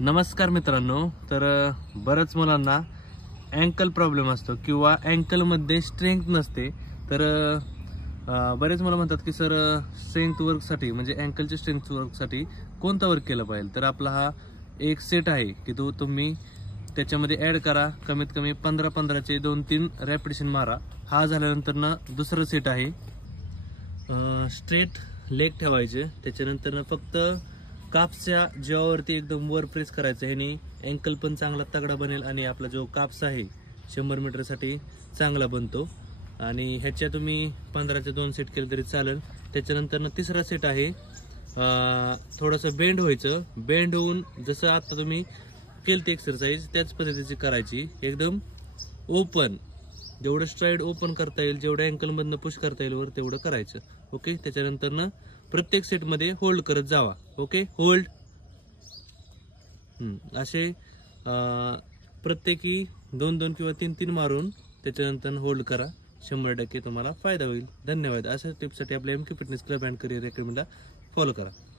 नमस्कार मित्रांनो. तर बऱ्याच मुलांना अँकल प्रॉब्लेम असतो किंवा अँकलमध्ये स्ट्रेंथ नसते. तर बरेच मुलं म्हणतात की सर स्ट्रेंथ वर्कसाठी म्हणजे अँकलच्या स्ट्रेंथ वर्कसाठी कोणता वर्क केलं पाहिजे. तर आपला हा एक सेट आहे की तो तुम्ही त्याच्यामध्ये ॲड करा. कमीत कमी 15-15चे 2-3 रॅपिटेशन मारा. हा झाल्यानंतर ना दुसरं सेट आहे स्ट्रेट लेग ठेवायचे. त्याच्यानंतर फक्त काप्सच्या जीवावरती एकदम वर प्रेस करायचं. ह्याने अँकल पण चांगला तगडा बनेल आणि आपला जो काप्स आहे 100 मीटरसाठी चांगला बनतो. आणि ह्याच्या तुम्ही 15चे 2 सेट केले तरी चालेल. त्याच्यानंतर तिसरा सेट आहे थोडंसं बेंड व्हायचं. बेंड होऊन जसं आता तुम्ही केली एक्सरसाइज त्याच पद्धतीची करायची. एकदम ओपन, जेवढं स्ट्राईड ओपन करता येईल, जेवढं अँकलमधनं पुश करता येईल वर तेवढं करायचं. ओके. त्याच्यानंतर प्रत्येक सेटमध्ये होल्ड करत जावा. ओके. होल्ड. असे प्रत्येकी 2-2 किंवा 3-3 मारून त्याच्यानंतर होल्ड करा. 100% तुम्हाला फायदा होईल. धन्यवाद. अशा टिप्ससाठी आपल्या MK fitness club and career अकॅडमीला फॉलो करा.